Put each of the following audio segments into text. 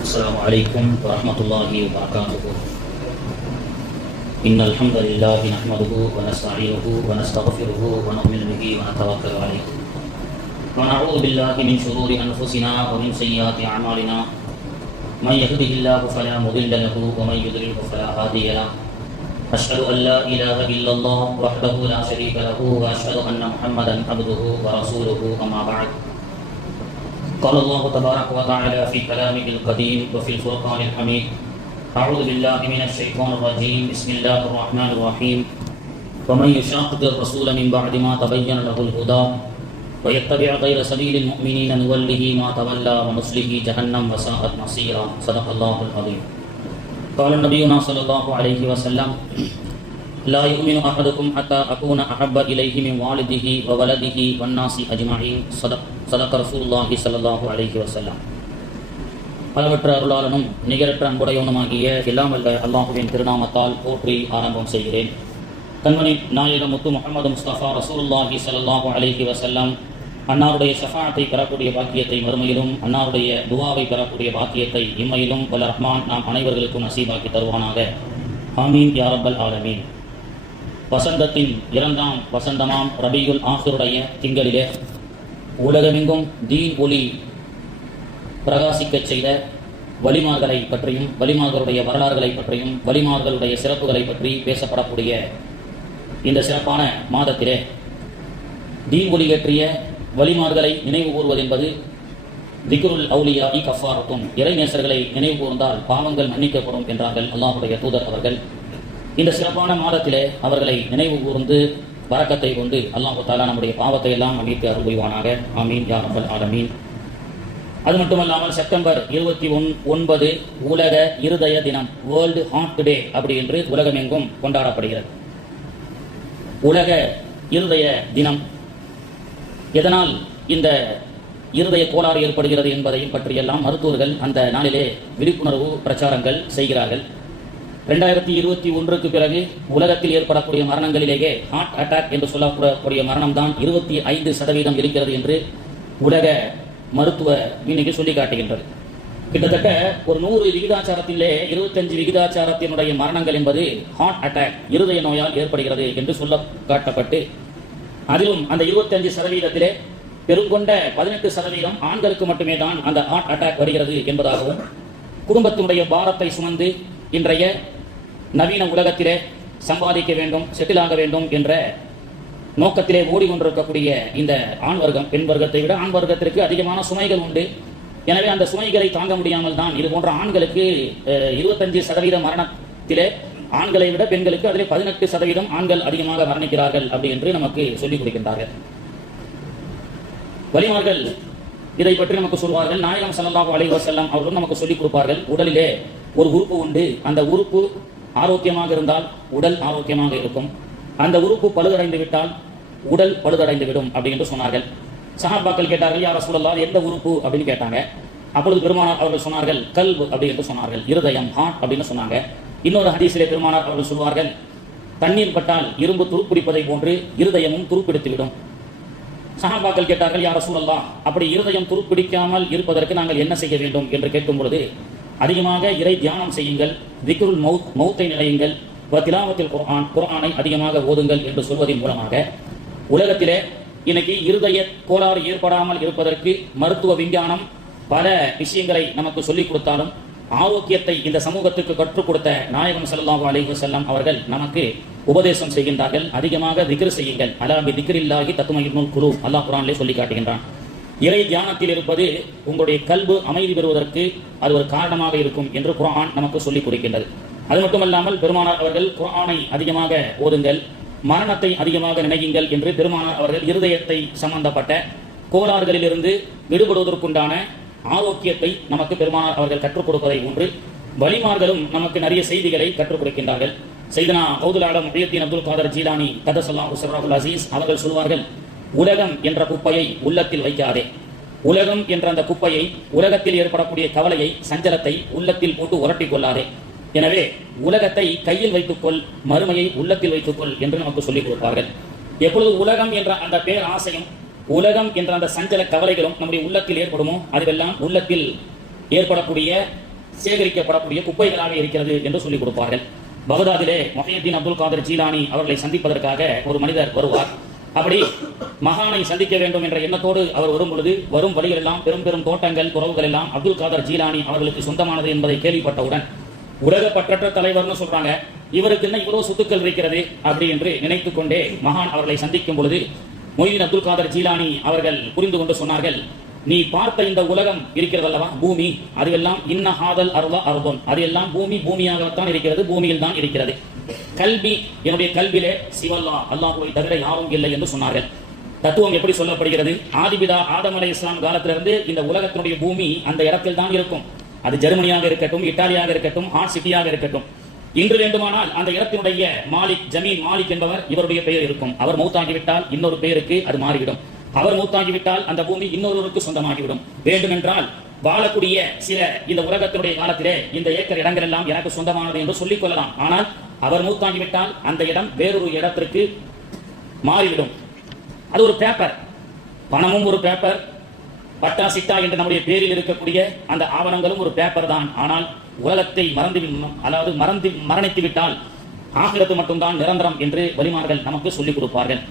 السلام عليكم ورحمة الله وبركاته. إن الحمد لله نحمده ونستعينه ونستغفره ونؤمن به ونتوكل عليه ونعوذ بالله من شرور أنفسنا ومن سيئات أعمالنا. من يهده الله فلا مضل له ومن يضلل فلا هادي له. أشهد أن لا إله إلا الله وحده لا شريك له وأشهد أن محمدا عبده ورسوله. أما بعد، قال الله تبارك وتعالى في كلامه القديم وفي الفرقان الحميد: أعوذ بالله من الشيطان الرجيم. بسم الله الرحمن الرحيم. ومن يشاقق الرسول من بعد ما تبين له الهدى ويتبع غير سبيل المؤمنين نوله ما تولى ونصله جهنم وساءت مصيرا. صدق الله العظيم. قال نبينا صلى الله عليه وسلم: لا يؤمن أحدكم حتى أكون أحب إليه من والده وولده والناس أجمعين. صدق رسول الله صلى الله عليه وسلم. அளவற்ற அருளாளனும் நிகரற்ற அன்புடையவனுமாகிய எல்லாம் வல்ல அல்லாஹுவின் திருநாமத்தால் போற்றி ஆரம்பம் செய்கிறேன். கண்மணி நாயகம் முத்து முஹம்மது முஸ்தபா ரசூலுல்லாஹி ஸல்லல்லாஹு அலைஹி வஸல்லம் அன்னாருடைய ஷஃபாஅத்தை பெறக்கூடிய பாக்கியத்தை மறுமையிலும், அன்னாருடைய துஆவை பெறக்கூடிய பாக்கியத்தை இம்மையிலும் வல்ல ரஹ்மான் நாம் அனைவர்களுக்கும் நசீபாக்கி தருவானாக. ஆமீன் யா ரப்பல் ஆலமீன். வசந்தத்தின் இரண்டாம் வசந்தமாம் ரபியுல் ஆஹிருடைய திங்களிலே உலகமெங்கும் தீன் ஒளி பிரகாசிக்கச் செய்த வலிமார்களை பற்றியும், வலிமார்களுடைய வரலாறுகளை பற்றியும், வலிமார்களுடைய சிறப்புகளை பற்றி பேசப்படக்கூடிய இந்த சிறப்பான மாதத்திலே தீன் ஒளி ஏற்றிய வலிமார்களை நினைவு கூறுவதென்பது திக்ருல் அவுலியாஇ கஃபாரத்துன், இறைநேசர்களை நினைவு கூர்ந்தால் பாவங்கள் மன்னிக்கப்படும் என்றார்கள் அல்லாஹுடைய தூதர் அவர்கள். இந்த சிறப்பான மாதத்திலே அவர்களை நினைவு கூர்ந்து வரக்கத்தை கொண்டு அல்லாஹு தஆலா நம்முடைய பாவத்தை எல்லாம் மன்னித்து அருள் புரிவானாக. ஆமீன் யா ரப்பல் ஆலமீன். அது மட்டுமல்லாமல் செப்டம்பர் 29 உலக இருதய தினம், வேர்ல்டு ஹார்ட் டே அப்படி என்று உலகமெங்கும் கொண்டாடப்படுகிறது. உலக இருதய தினம் எதனால் இந்த இருதய கோளாறு ஏற்படுகிறது என்பதையும் பற்றியெல்லாம் மருத்துவர்கள் அந்த நாளிலே விழிப்புணர்வு பிரச்சாரங்கள் செய்கிறார்கள். 2021க்கு பிறகு உலகத்தில் ஏற்படக்கூடிய மரணங்களிலேயே ஹார்ட் அட்டாக் என்று சொல்லக்கூடிய மரணம் தான் 25% இருக்கிறது என்று உலக மருத்துவ இன்னைக்கு சொல்லி காட்டுகின்றது. கிட்டத்தட்ட ஒரு 100 விகிதாச்சாரத்திலே 25 விகிதாச்சாரத்தினுடைய மரணங்கள் என்பது ஹார்ட் அட்டாக், இருதய நோயால் ஏற்படுகிறது என்று சொல்ல காட்டப்பட்டு, அதிலும் அந்த 25%, பெருங்கொண்ட 18% ஆண்களுக்கு மட்டுமே தான் அந்த ஹார்ட் அட்டாக் வருகிறது என்பதாகவும், குடும்பத்தினுடைய பாரத்தை சுமந்து இன்றைய நவீன உலகத்திலே சம்பாதிக்க வேண்டும், செட்டில் ஆக வேண்டும் என்ற நோக்கத்திலே ஓடிக்கொண்டிருக்கக்கூடிய இந்த ஆண் வர்க்கம், பெண் வர்க்கத்தை விட ஆண் வர்க்கத்திற்கு அதிகமான சுமைகள் உண்டு. எனவே அந்த சுமைகளை தாங்க முடியாமல் தான் இது போன்ற ஆண்களுக்கு 25% மரணத்திலே ஆண்களை விட பெண்களுக்கு அதிலே 18% ஆண்கள் அதிகமாக மரணிக்கிறார்கள் அப்படி என்று நமக்கு சொல்லிக் கொடுக்கின்றார்கள். வலிமார்கள் இதை பற்றி நமக்கு சொல்வார்கள். நாயகம் ஸல்லல்லாஹு அலைஹி வஸல்லம் அவர்களும் நமக்கு சொல்லிக் கொடுப்பார்கள். உடலிலே ஒரு உறுப்பு உண்டு, அந்த உறுப்பு ஆரோக்கியமாக இருந்தால் உடல் ஆரோக்கியமாக இருக்கும், அந்த உறுப்பு பழுதடைந்து விட்டால் உடல் பழுதடைந்து விடும் அப்படி என்று சொன்னார்கள். சஹாபாக்கள் கேட்டார்கள், யா ரசூலல்லாஹ் எந்த உறுப்பு அப்படின்னு கேட்டாங்க. அப்பொழுது பெருமானார் அவர்கள் சொன்னார்கள், கல்ப் அப்படி என்று சொன்னார்கள், இருதயம், ஹார்ட் அப்படின்னு சொன்னாங்க. இன்னொரு ஹதீஸிலே பெருமானார் அவர்கள் சொல்வார்கள், தண்ணீர் பட்டால் இரும்பு துருப்பிடிப்பதை போன்று இருதயமும் துருப்பிடித்துவிடும். சஹாபாக்கள் கேட்டார்கள், யா ரசூலல்லாஹ் அப்படி இருதயம் துருப்பிடிக்காமல் இருப்பதற்கு நாங்கள் என்ன செய்ய வேண்டும் என்று கேட்கும் பொழுது, அதிகமாக இறை தியானம் செய்யுங்கள், திக்ருல் மௌத்தை நிலையுங்கள், திலாவத்தில் குர்ஆனை அதிகமாக ஓதுங்கள் என்று சொல்வதன் மூலமாக உலகத்திலே இன்னைக்கு இருதய கோளாறு ஏற்படாமல் இருப்பதற்கு மருத்துவ விஞ்ஞானம் பல விஷயங்களை நமக்கு சொல்லிக் கொடுத்தாலும், ஆரோக்கியத்தை இந்த சமூகத்துக்கு கற்றுக் கொடுத்த நாயகம் ஸல்லல்லாஹு அலைஹி வஸல்லம் அவர்கள் நமக்கு உபதேசம் செய்கின்றார்கள். அதிகமாக திக்ர் செய்யுங்கள். அலா பி திக்ரில்லாஹி தத்மஇன்னுல் குலூப், அல்லாஹ் குர்ஆனிலே சொல்லி காட்டுகின்றான். இறை தியானத்தில் இருப்பது உங்களுடைய கல்பு அமைதி பெறுவதற்கு அது ஒரு காரணமாக இருக்கும் என்று குர்ஆன் நமக்கு சொல்லிக் கொடுக்கின்றது. அது மட்டுமல்லாமல் பெருமானார் அவர்கள் குர்ஆனை அதிகமாக ஓதுங்கள், மரணத்தை அதிகமாக நினையுங்கள் என்று பெருமானார் அவர்கள் இருதயத்தை சம்பந்தப்பட்ட கோளாறுகளிலிருந்து விடுபடுவதற்குண்டான ஆரோக்கியத்தை நமக்கு பெருமானார் அவர்கள் கற்றுக் கொடுப்பதை போன்று வலிமார்களும் நமக்கு நிறைய செய்திகளை கற்றுக் கொடுக்கின்றார்கள். சையதுனா கௌதுல் ஆலம் முஹியுத்தீன் அப்துல் காதர் ஜீலானி கதஸல்லாஹு சிர்ரஹுல் அஸீஸ் அவர்கள் சொல்வார்கள், உலகம் என்ற குப்பையை உள்ளத்தில் வைக்காதே. உலகம் என்ற அந்த குப்பையை, உலகத்தில் ஏற்படக்கூடிய கவலையை, சஞ்சலத்தை உள்ளத்தில் போட்டு உரட்டிக் கொள்ளாதே. எனவே உலகத்தை கையில் வைத்துக்கொள், மறுமையை உள்ளத்தில் வைத்துக்கொள் என்று நமக்கு சொல்லிக் கொடுப்பார்கள். எப்பொழுது உலகம் என்ற அந்த பேர் ஆசையும், உலகம் என்ற அந்த சஞ்சல கவலைகளும் நம்முடைய உள்ளத்தில் ஏற்படுமோ, அதுவெல்லாம் உள்ளத்தில் ஏற்படக்கூடிய சேகரிக்கப்படக்கூடிய குப்பைகளாக இருக்கிறது என்று சொல்லிக் கொடுப்பார்கள். பகதாதிலே முஹையத்தீன் அப்துல் காதர் ஜீலானி அவர்களை சந்திப்பதற்காக ஒரு மனிதர் வருவார். அப்படி மகானை சந்திக்க வேண்டும் என்ற எண்ணத்தோடு அவர் வரும் பொழுது வரும் வழிகள் எல்லாம் பெரும் பெரும் தோட்டங்கள் துறவுகள் எல்லாம் அப்துல் காதர் ஜீலானி அவர்களுக்கு சொந்தமானது என்பதை கேள்விப்பட்டவுடன் உலக பற்றற்ற தலைவர்னு சொல்றாங்க, இவருக்கு என்ன இவ்வளவு சொத்துக்கள் இருக்கிறது அப்படி என்று நினைத்துக் கொண்டே மகான் அவர்களை சந்திக்கும் பொழுது மொய்தீன் அப்துல் காதர் ஜீலானி அவர்கள் புரிந்து கொண்டு சொன்னார்கள், நீ பார்த்த இந்த உலகம் இருக்கிறது அல்லவா, பூமி, அதுவெல்லாம் இன்ன ஹாதல் அருளா அருதோன், அது எல்லாம் பூமி பூமியாகத்தான் இருக்கிறது, பூமியில் தான் இருக்கிறது. கல்வி, என்னுடைய கல்வியிலே சிவல்லா, அல்லாஹ்வை தவிர யாரும் இல்லை என்று சொன்னார்கள். தத்துவம் எப்படி சொல்லப்படுகிறது? ஆதிபிதா ஆதம் அலைஹிஸ்ஸலாம் காலத்திலிருந்து இந்த உலகத்தினுடைய பூமி அந்த இடத்தில் தான் இருக்கும். அது ஜெர்மனியாக இருக்கட்டும், இத்தாலியாக இருக்கட்டும், ஹாட் சிட்டியாக இருக்கட்டும். இன்று வேண்டுமானால் அந்த இடத்தினுடைய மாலிக், ஜமீன் மாலிக் என்பவர் இவருடைய பெயர் இருக்கும். அவர் மௌத்தாகிவிட்டால் இன்னொரு பெயருக்கு அது மாறிவிடும். அவர் மூத்தாகிவிட்டால் அந்த பூமி இன்னொருவருக்கு சொந்தமாகிவிடும். வேண்டுமென்றால் வாழக்கூடிய சில இந்த உலகத்தினுடைய காலத்திலே இந்த ஏக்கர் இடங்கள் எல்லாம் எனக்கு சொந்தமானது என்று சொல்லிக் கொள்ளலாம். ஆனால் அவர் மூத்தாகிவிட்டால் அந்த இடம் வேறொரு இடத்திற்கு மாறிவிடும். அது ஒரு பேப்பர், பணமும் ஒரு பேப்பர், பட்டா சிட்டா என்று நம்முடைய பேரில் இருக்கக்கூடிய அந்த ஆவணங்களும் ஒரு பேப்பர் தான். ஆனால் உலகத்தை மரணித்து விட்டால் ஆகிரத்து மட்டும்தான் நிரந்தரம் என்று வலிமார்கள் நமக்கு சொல்லிக் கொடுப்பார்கள்.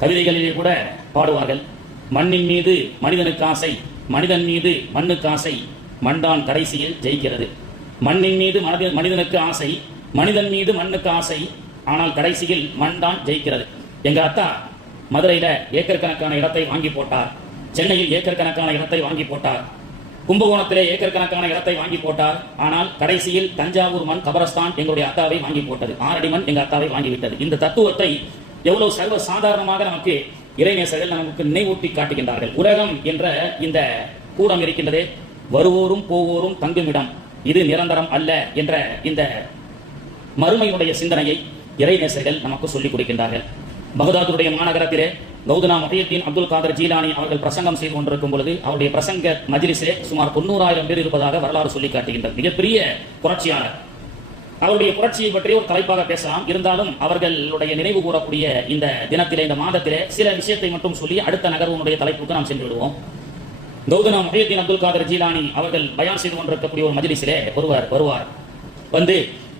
கவிதைகளிலே கூட பாடுவார்கள், மண்ணின் மீது மனிதனுக்கு ஆசை, மனிதன் மீது மண்ணுக்கு ஆசை, மண்தான் கடைசியில் ஜெயிக்கிறது. மண்ணின் மீது மனிதனுக்கு ஆசை, மனிதன் மீது மண்ணுக்கு ஆசை, ஆனால் கடைசியில் மண் தான் ஜெயிக்கிறது. எங்க அத்தா மதுரையில ஏக்கர் கணக்கான இடத்தை வாங்கி போட்டார், சென்னையில் ஏக்கர் கணக்கான இடத்தை வாங்கி போட்டார், கும்பகோணத்திலே ஏக்கர் கணக்கான இடத்தை வாங்கி போட்டார். ஆனால் கடைசியில் தஞ்சாவூர் மண் கபரஸ்தான் எங்களுடைய அத்தாவை வாங்கி போட்டது, 6 அடி மண் எங்க அத்தாவை வாங்கிவிட்டது. இந்த தத்துவத்தை எவ்வளவு சர்வ சாதாரணமாக நமக்கு இறைநேசர்கள் நமக்கு நினைவூட்டி காட்டுகின்றார்கள். உலகம் என்ற இந்த கூடம் இருக்கின்றதே, வருவோரும் போவோரும் தங்குமிடம், இது நிரந்தரம் அல்ல என்ற இந்த மறுமையுடைய சிந்தனையை இறைநேசர்கள் நமக்கு சொல்லிக் கொடுக்கின்றார்கள். பகதாதுடைய மாநகரத்திலே கௌதனா முஹையத்தீன் அப்துல் காதர் ஜீலானி அவர்கள் பிரசங்கம் செய்து கொண்டிருக்கும் பொழுது அவருடைய பிரசங்க மஜ்லிஸிலே சுமார் 90,000 பேர் இருப்பதாக வரலாறு சொல்லி காட்டுகின்றது. மிகப்பெரிய புரட்சியாளர். அவருடைய புரட்சியை பற்றி ஒரு தலைப்பாக பேசலாம். இருந்தாலும் அவர்களுடைய நினைவு கூறக்கூடிய இந்த தினத்திலே, இந்த மாதத்திலே சில விஷயத்தை மட்டும் சொல்லி அடுத்த நகர்வுடைய தலைப்புக்கு நாம் சென்று விடுவோம். கௌதனா முஹையத்தீன் அப்துல் காதர் ஜீலானி அவர்கள் பயான் செய்து கொண்டிருக்கக்கூடிய ஒரு மஜ்லிஸிலே ஒருவர் வருவார். வந்து,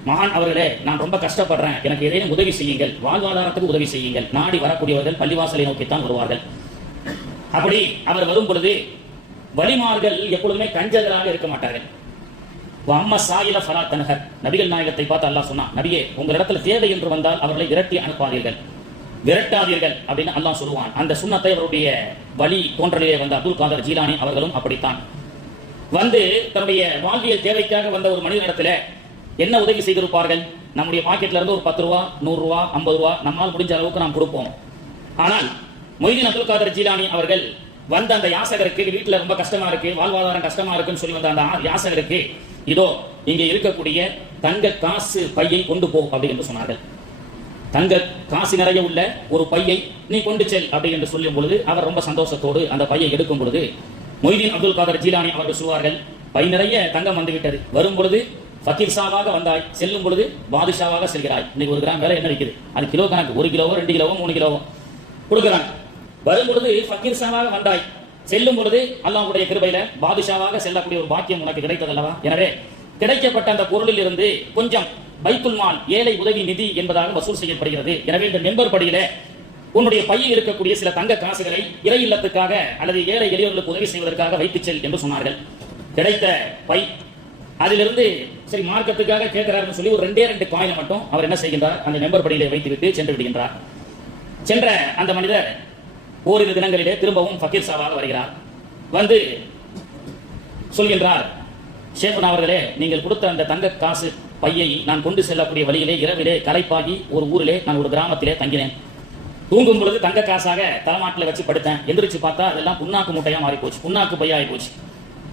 மகான் அவர்களே, நான் ரொம்ப கஷ்டப்படுறேன், எனக்கு ஏதேனும் உதவி செய்யுங்கள், வாழ்வாதாரத்துக்கு உதவி செய்யுங்கள். நாடி வரக்கூடியவர்கள் பள்ளிவாசலை நோக்கித்தான் வருவார்கள். அப்படி அவர் வரும் பொழுது வலிமார்கள் எப்பொழுதுமே கஞ்சகராக இருக்க மாட்டார்கள். அம்மா சாயில ஃபலா தனகர், நபிகள் நாயகத்தை பார்த்து அல்லாஹ் சொன்னான், நபியே, உங்களிடத்துல தேவை என்று வந்தால் அவர்களை விரட்டி அனுப்பாதீர்கள், விரட்டாதீர்கள் அப்படின்னு அல்லாஹ் சொல்லுவான். அந்த சுன்னத்தை அவருடைய வழி தோன்றலிலே வந்த அப்துல் காதர் ஜீலானி அவர்களும் அப்படித்தான் வந்து தன்னுடைய வாழ்வியல் தேவைக்காக வந்த ஒரு மனிதனிடத்துல என்ன உதவி செய்திருப்பார்கள்? நம்முடைய பாக்கெட்ல இருந்து ஒரு 10 ரூபா, 100 ரூபா, 50 ரூபா நம்மால் முடிஞ்ச அளவுக்கு நாம் கொடுப்போம். ஆனால் மொய்தீன் அப்துல் காதர் ஜீலானி அவர்கள் வந்த அந்த யாசகருக்கு, வீட்டுல ரொம்ப கஷ்டமா இருக்கு, வாழ்வாதாரம் கஷ்டமா இருக்குன்னு சொல்லி வந்த அந்த யாசகருக்கு, இதோ இங்கே இருக்கக்கூடிய தங்க காசு பையை கொண்டு போ அப்படி என்று சொன்னார்கள். தங்க காசு நிறைய உள்ள ஒரு பையை நீ கொண்டு செல் அப்படி என்று சொல்லும் பொழுது அவர் ரொம்ப சந்தோஷத்தோடு அந்த பையை எடுக்கும் பொழுது மொய்தீன் அப்துல் காதர் ஜீலானி அவர்கள் சொல்வார்கள், பை நிறைய தங்கம் வந்து விட்டது, வரும் பொழுது ஃபக்கீர் ஷாவாக வந்தாய், செல்லும் பொழுது பாதுஷாவாக செல்கிறாய். இன்னைக்கு 1 கிராம் விலை என்ன இருக்குது? அது கிலோ கணக்கு, 1 கிலோவோ 2 கிலோவோ 3 கிலோவோ கொடுக்குறாங்க. வரும் பொழுது ஃபக்கீர் ஷாவாக வந்தாய், செல்லும் பொழுது அல்லாஹ்வுடைய கிருபையில பாதுஷாவாக செல்லக்கூடிய ஒரு பாக்கியம் உனக்கு கிடைத்ததல்லவா? எனவே கிடைக்கப்பட்ட அந்த பொருளில் இருந்து கொஞ்சம் பைத்துல் மால், ஏழை உதவி நிதி என்பதாக வசூல் செய்யப்படுகிறது. எனவே இந்த மெம்பர் படியில உன்னுடைய பையில் இருக்கக்கூடிய சில தங்க காசுகளை இறை இல்லத்துக்காக அல்லது ஏழை எளியவர்களுக்கு உதவி செய்வதற்காக வைத்துச் செல் என்று சொன்னார்கள். கிடைத்த பை, அதிலிருந்து சரி மார்க்கத்துக்காக கேட்கிறாருன்னு சொல்லி ஒரு 2 காயினை மட்டும் அவர் என்ன செய்கின்றார், அந்த மெம்பர் படியிலே வைத்துவிட்டு சென்று விடுகின்றார். சென்ற அந்த மனிதர் ஓரிரு தினங்களிலே திரும்பவும் ஃபக்கீர் ஷாவாக வருகிறார். வந்து சொல்கின்றார், ஷேஃபன் அவர்களே, நீங்கள் கொடுத்த அந்த தங்க காசு பையை நான் கொண்டு செல்லக்கூடிய வழியிலே இரவிலே களைப்பாகி ஒரு ஊரிலே நான் ஒரு கிராமத்திலே தங்கினேன். தூங்கும் பொழுது தங்க காசாக தலைமாட்டில் வச்சு படுத்தேன். எந்திரிச்சு பார்த்தா அதெல்லாம் புண்ணாக்கு மூட்டையா மாறி போச்சு, புண்ணாக்கு பையாகி போச்சு.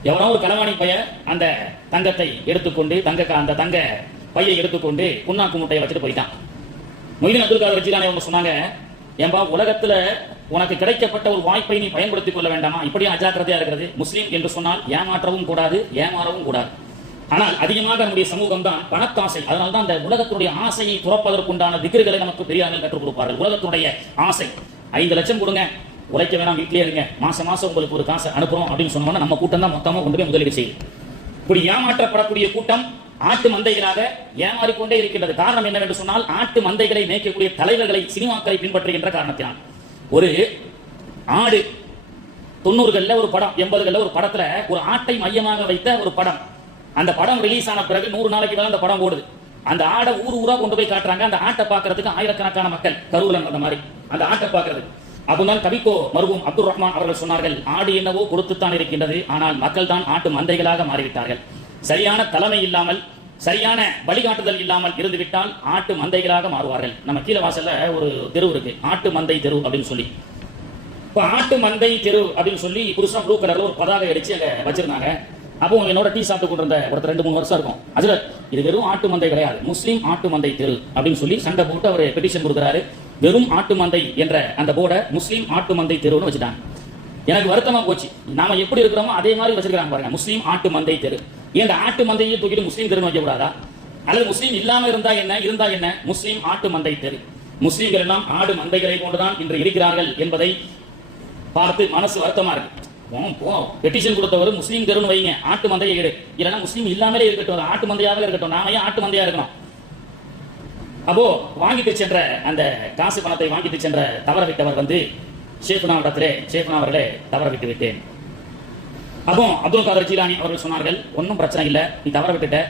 எவனோ ஒரு களவாணி பைய அந்த தங்கத்தை எடுத்துக்கொண்டு அந்த தங்க பையை எடுத்துக்கொண்டு புண்ணாக்கு மூட்டையை வச்சுட்டு போயிட்டான். மொய்தீன் அப்துல் காதர் ஜீலானி அவங்க சொன்னாங்க, ஏன்பா உலகத்துல உனக்கு கிடைக்கப்பட்ட ஒரு வாய்ப்பை நீ பயன்படுத்திக் கொள்ள வேண்டாமா? இப்படியே அஜாக்கிரதையா இருக்கிறது. முஸ்லீம் என்று சொன்னால் ஏமாற்றவும் கூடாது, ஏமாறவும் கூடாது. ஆனால் அதிகமாக நம்முடைய சமூகம் தான் பணத்தாசை. அதனால்தான் அந்த உலகத்துடைய ஆசையை துறப்பதற்குண்டான திக்ருகளை நமக்கு பெரியார்கள் கற்றுக் கொடுப்பார்கள். உலகத்துடைய ஆசை, 5 லட்சம் கொடுங்க, உழைக்க வேணாம், வீட்டிலே இருங்க, மாசம் மாசம் உங்களுக்கு ஒரு காசை அனுப்புறோம் அப்படின்னு சொன்னோம்னா நம்ம கூட்டம் தான் மொத்தமாக கொண்டு போய் முதலீடு செய்யும். இப்படி ஏமாற்றப்படக்கூடிய கூட்டம் ஆட்டு மந்தைகளாக ஏமாறிக்கொண்டே இருக்கின்றது. காரணம் என்னவென்று சொன்னால், ஆட்டு மந்தைகளை மேய்க்கக்கூடிய தலைவர்களை, சினிமாக்களை பின்பற்றுகின்ற காரணத்தினால். ஒரு ஆடு 90களில் ஒரு படம், 80களில் ஒரு படத்துல ஒரு ஆட்டை மையமாக வைத்த ஒரு படம். அந்த படம் ரிலீஸ் ஆன பிறகு 100 நாளைக்கு மேல அந்த படம் ஓடுது. அந்த ஆடை ஊரா கொண்டு போய் காட்டுறாங்க. அந்த ஆட்டை பார்க்கறதுக்கு ஆயிரக்கணக்கான மக்கள் கரூர்ல அந்த மாதிரி அந்த ஆட்டை பார்க்கறது. அப்போதான் கவிக்கோ மருகும் அப்துல் ரஹ்மான் அவர்கள் சொன்னார்கள், ஆடு என்னவோ கொடுத்துத்தான் இருக்கின்றது, ஆனால் மக்கள் தான் ஆட்டு மந்தைகளாக மாறிவிட்டார்கள். சரியான தலைமை இல்லாமல், சரியான வழிகாட்டுதல் இல்லாமல் இருந்துவிட்டால் ஆட்டு மந்தைகளாக மாறுவார்கள். நம்ம கீழே வாசல்ல ஒரு தெரு இருக்கு, ஆட்டு மந்தை தெரு அப்படின்னு சொல்லி. இப்போ ஆட்டு மந்தை தெரு அப்படின்னு சொல்லி புதுசா ப்ளூ கலர்ல ஒரு பதாகை அடிச்சு அங்க வச்சிருந்தாங்க. அப்போ என்னோட டீ சாப்பிட்டு கொண்டு இருந்த ஒருத்தர் 2-3 வருஷம் இருக்கும், அதுல இது வெறும் ஆட்டு மந்தை கிடையாது, முஸ்லீம் ஆட்டு மந்தை தெரு அப்படின்னு சொல்லி சண்டை போட்டு அவர் பெட்டிஷன் கொடுக்குறாரு. வெறும் ஆட்டு மந்தை என்ற அந்த போர்டை முஸ்லீம் ஆட்டு மந்தை தெருன்னு வச்சுட்டாங்க. எனக்கு வருத்தமா போச்சு. நாம எப்படி இருக்கிறோமோ அதே மாதிரி வச்சிருக்காங்க பாருங்க, முஸ்லீம் ஆட்டு மந்தை தெரு. ஏன் ஆட்டு மந்தையை தூக்கிட்டு முஸ்லீம் தெருன்னு வைக்க கூடாதா? அல்லது முஸ்லீம் இல்லாம இருந்தா என்ன, முஸ்லீம் ஆட்டு மந்தை தெரு. முஸ்லீம்கள் எல்லாம் ஆடு மந்தைகளை கொண்டுதான் இன்று இருக்கிறார்கள் என்பதை பார்த்து மனசு வருத்தமா இருக்கு. பெட்டிஷன் கொடுத்தவர் முஸ்லீம் தெருன்னு வைங்க, ஆட்டு மந்தையை எடு, இல்லைன்னா முஸ்லீம் இல்லாமலே இருக்கட்டும், ஆட்டு மந்தையாக இருக்கட்டும், நாம ஏன் ஆட்டு மந்தையா இருக்கணும்? அப்போ வாங்கிட்டு சென்ற அந்த காசு பணத்தை வாங்கிட்டு சென்ற தவற விட்டவர் வந்து ஷேஃப்னா அவர்களே தவற விட்டு விட்டேன். அப்போ அப்துல் காதர் ஜீலானி அவர்கள் சொன்னார்கள், ஒன்னும் பிரச்சனை இல்லை, நீ தவற விட்டுட்ட,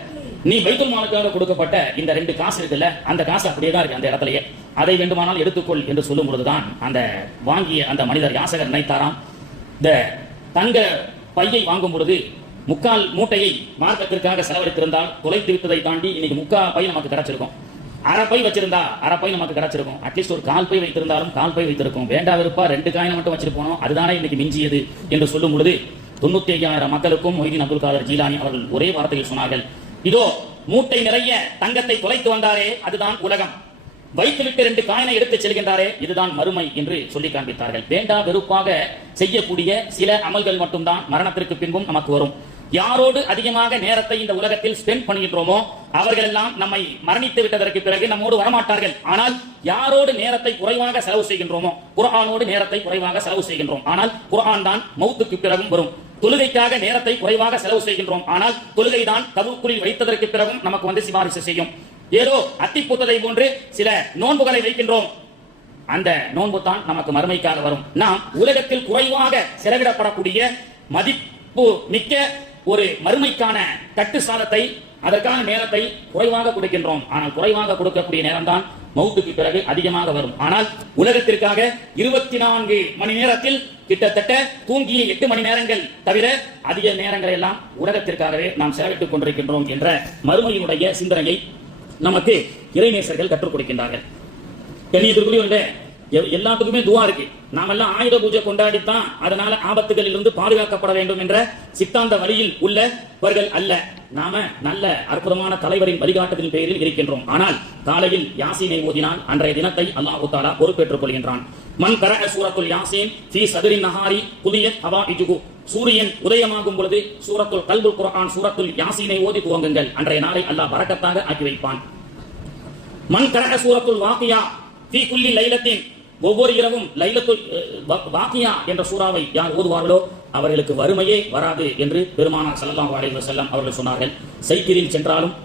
நீ பைத்துல் மாலுக்காக கொடுக்கப்பட்ட இந்த 2 காசு இருக்குல்ல, அந்த காசு அப்படியே தான் இருக்கு அந்த இடத்துலயே, அதை வேண்டுமானால் எடுத்துக்கொள் என்று சொல்லும் பொழுதுதான் அந்த வாங்கிய அந்த மனிதர் யாசகர் நினைத்தாராம், இந்த தங்க பையை வாங்கும் பொழுது 3/4 மூட்டையை மார்க்கத்திற்காக செலவழித்திருந்தால் தொலைத்து விட்டதை தாண்டி இன்னைக்கு 3/4 பை நமக்கு கிடைச்சிருக்கும். 1/2 பை வச்சிருந்தா 1/2 பை நமக்கு கிடைச்சிருக்கும். அட்லீஸ்ட் ஒரு 1/4 பை வைத்திருந்தாலும் 1/4 பை வைத்திருக்கும். வேண்டா விருப்பா 2 காயினை மட்டும் வச்சிட்டு போனோம், அதுதானே இன்னைக்கு மிஞ்சியது என்று சொல்லும் பொழுது 95,000 மக்களுக்கும் மொய்தீன் அப்துல் காதர் ஜீலானி அவர்கள் ஒரே வார்த்தையில் சொன்னார்கள், இதோ மூட்டை நிறைய தங்கத்தை தொலைத்து வந்தாரே அதுதான் உலகம், வைத்துவிட்டு 2 காயினை எடுத்து செல்கின்றாரே இதுதான் மறுமை என்று சொல்லி காண்பித்தார்கள். வேண்டா வெறுப்பாக செய்யக்கூடிய சில அமல்கள் மட்டும்தான் மரணத்திற்கு பின்பும் நமக்கு வரும். யாரோடு அதிகமாக நேரத்தை இந்த உலகத்தில் ஸ்பெண்ட் பண்ணுகின்றோமோ அவர்கள் எல்லாம் நம்மை மரணித்து விட்டதற்கு பிறகு நம்மோடு வரமாட்டார்கள். ஆனால் யாரோடு நேரத்தை குறைவாக செலவு செய்கின்றோமோ, குர்ஆனோடு நேரத்தை குறைவாக செலவு செய்கின்றோம், ஆனால் குர்ஆன் தான் மௌத்துக்கு பிறகும் வரும். தொழுகைக்காக நேரத்தை குறைவாக செலவு செய்கின்றோம், ஆனால் தொழுகை தான் கபூக்குறில் வைத்ததற்கு பிறகும் நமக்கு வந்து சிபாரிசு செய்யும். ஏதோ அத்தி பூத்ததை போன்று சில நோன்புகளை வைக்கின்றோம், அந்த நோன்பு தான் நமக்கு மறுமைக்காக வரும். நாம் உலகத்தில் குறைவாக செலவிடப்படக்கூடிய மதிப்பு மிக்க ஒரு மறுமைக்கான கட்டு சாதத்தை, அதற்கான நேரத்தை குறைவாக கொடுக்கின்றோம். ஆனால் குறைவாக கொடுக்கக்கூடிய நேரம் தான் மௌத்துக்கு பிறகு அதிகமாக வரும். ஆனால் உலகத்திற்காக 24 மணி நேரத்தில் கிட்டத்தட்ட தூங்கிய 8 மணி நேரங்கள் தவிர அதிக நேரங்களை எல்லாம் உலகத்திற்காகவே நாம் செலவிட்டுக் கொண்டிருக்கின்றோம் என்ற மறுமையினுடைய சிந்தனையை நமக்கு இறைநேசர்கள் கற்றுக் கொடுக்கின்றார்கள். கண்ணியத்திற்குரிய எல்லாத்துக்குமே துவா இருக்கு. நாம எல்லாம் ஆயுத பூஜை கொண்டாடித்தான் அதனால ஆபத்துகளில் இருந்து பாதுகாக்கப்பட வேண்டும் என்ற சித்தாந்த வழியில் உள்ளவர்கள் அல்ல. நாம நல்ல அற்புதமான தலைவரின் வழிகாட்டுதலின் பெயரில் இருக்கின்றோம். ஆனால் காலையில் யாசீனை ஓதினால் அன்றைய தினத்தை அல்லாஹ் தஆலா பொறுப்பேற்றுக் கொள்கின்றான். மன் கரஅ சூரத்துல் யாசீன் ஃபீ சத்ரின் நஹாரி குதியத் ஹவாயிஜுஹு, சூரியன் உதயமாகும் பொழுது சூரத்துல் கல்புல் குர்ஆன் சூரத்துல் யாசீனை ஓதி துவங்குங்கள், அன்றைய நாளை அல்லாஹ் பரக்கத்தாக ஆக்கி வைப்பான். மன் கரஅ சூரத்துல் வாக்கியா ஃபீ குல்லி லைலத்தின், ஒவ்வொரு இரவும் லைலத்துல் வாக்கியா என்ற சூறாவை யார் ஓதுவார்களோ அவர்களுக்கு வறுமையே வராது என்று பெருமானார் ஸல்லல்லாஹு அலைஹி வஸல்லம் அவர்கள் சொன்னார்கள். சைக்கிளில் சென்றாலும்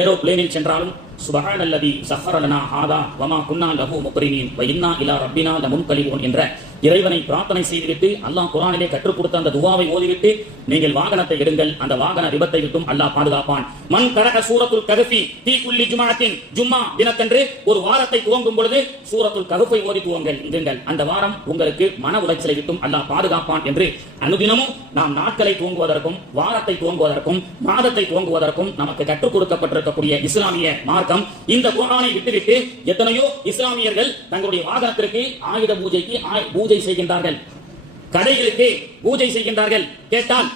ஏரோப்ளேனில் சென்றாலும் சுப்ஹானல்லதி ஸஹ்ஹர லனா ஹாதா வமா குன்னா லஹு முக்ரினீன் வ இன்னா இலா ரப்பினா லமுன்கலிபூன் என்ற இறைவனை பிரார்த்தனை செய்துவிட்டு அல்லாஹ் குர்ஆனிலே கற்றுக் கொடுத்த அந்த துஆவை ஓதிவிட்டு நீங்கள் வாகனத்தை எடுங்கள், அந்த வாகன விபத்தை விட்டும் அல்லாஹ் பாதுகாப்பான். மன் கரஅ சூரத்துல் கஹ்ஃபி ஃபீ குல்லி ஜும்ஆத்தின், ஜும்மா தினத்தன்று ஒரு வாரத்தை துவங்கும் பொழுது சூரத்துல் கஹ்ஃபை ஓதி துவங்குங்கள், அந்த வாரம் உங்களுக்கு மன உளைச்சலை விட்டும் அல்லாஹ் பாதுகாப்பான் என்று அனுதினமும் நாம் நாட்களை துவங்குவதற்கும் வாரத்தை துவங்குவதற்கும் மாதத்தை துவங்குவதற்கும் நமக்கு கற்றுக் கொடுக்கப்பட்டிருக்கக்கூடிய இஸ்லாமிய மார்க்கம் இந்த குர்ஆனை விட்டுவிட்டு எத்தனையோ இஸ்லாமியர்கள் தங்களுடைய வாகனத்திற்கு ஆயுத பூஜைக்கு பூஜை செய்கின்றார்கள், கடைகளுக்கு பூஜை செய்கின்றார்கள். கேட்டால்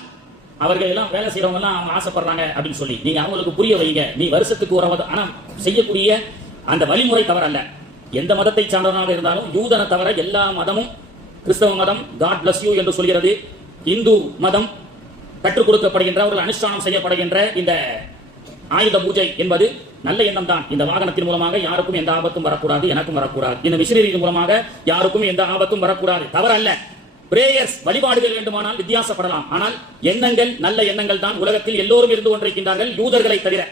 அவர்கள் எல்லாம் வேலை செய்யறவங்க எல்லாம் அவங்க ஆசைப்படுறாங்க அப்படின்னு சொல்லி நீங்க அவங்களுக்கு புரிய வைங்க. நீ வருஷத்துக்கு ஒரு ஆனா செய்யக்கூடிய அந்த வழிமுறை தவறல்ல. எந்த மதத்தை சார்ந்தவனாக இருந்தாலும் யூதனை தவிர எல்லா மதமும், கிறிஸ்தவ மதம் காட் பிளஸ் யூ என்று சொல்கிறது, இந்து மதம் கற்றுக் கொடுக்கப்படுகின்ற அவர்கள் அனுஷ்டானம் செய்யப்படுகின்ற இந்த ஆயுத பூஜை என்பது நல்ல எண்ணம் தான். இந்த வாகனத்தின் மூலமாக யாருக்கும் எந்த ஆபத்தும் வரக்கூடாது, எனக்கும் வரக்கூடாது. இந்த மிஷினரியின் மூலமாக யாருக்கும் எந்த ஆபத்தும் வரக்கூடாது, தவறல்ல. பிரேயர்ஸ் வழிபாடுகள் வேண்டுமானால் வித்தியாசப்படலாம். ஆனால் எண்ணங்கள் நல்ல எண்ணங்கள் தான். உலகத்தில் எல்லோரும் இருந்து கொண்டிருக்கின்றார்கள், யூதர்களை தவிர.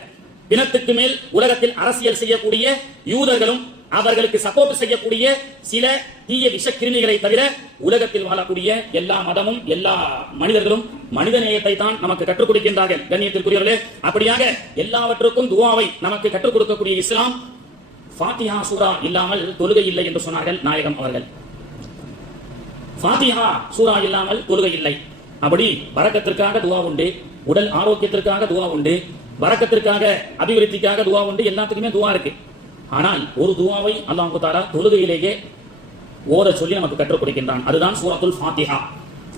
பிணத்துக்கு மேல் உலகத்தில் அரசியல் செய்யக்கூடிய யூதர்களும் அவர்களுக்கு சப்போர்ட் செய்யக்கூடிய சில தீய விஷ கிருமிகளை தவிர உலகத்தில் வாழக்கூடிய எல்லா மதமும் எல்லா மனிதர்களும் மனித நேயத்தை தான் நமக்கு கற்றுக் கொடுக்கின்றார்கள். கண்ணியத்திற்குரியவர்களே, அப்படியாக எல்லாவற்றுக்கும் துஆவை நமக்கு கற்றுக் கொடுக்கக்கூடிய இஸ்லாம் ஃபாத்திஹா சூரா இல்லாமல் தொழுகை இல்லை என்று சொன்னார்கள் நாயகம் அவர்கள். ஃபாத்திஹா சூரா இல்லாமல் தொழுகை இல்லை. அப்படி பரக்கத்திற்காக துஆ உண்டு, உடல் ஆரோக்கியத்திற்காக துஆ உண்டு, பரக்கத்திற்காக அபிவிருத்திக்காக துஆ உண்டு, எல்லாத்துக்குமே துஆ இருக்கு. ஆனால் ஒரு துஆவை அல்லாஹ் தஆலா தொழுகையிலேயே ஓத சொல்லி நமக்கு கற்றுக் கொடுக்கின்றான். அதுதான் சூரத்துல் ஃபாத்திஹா.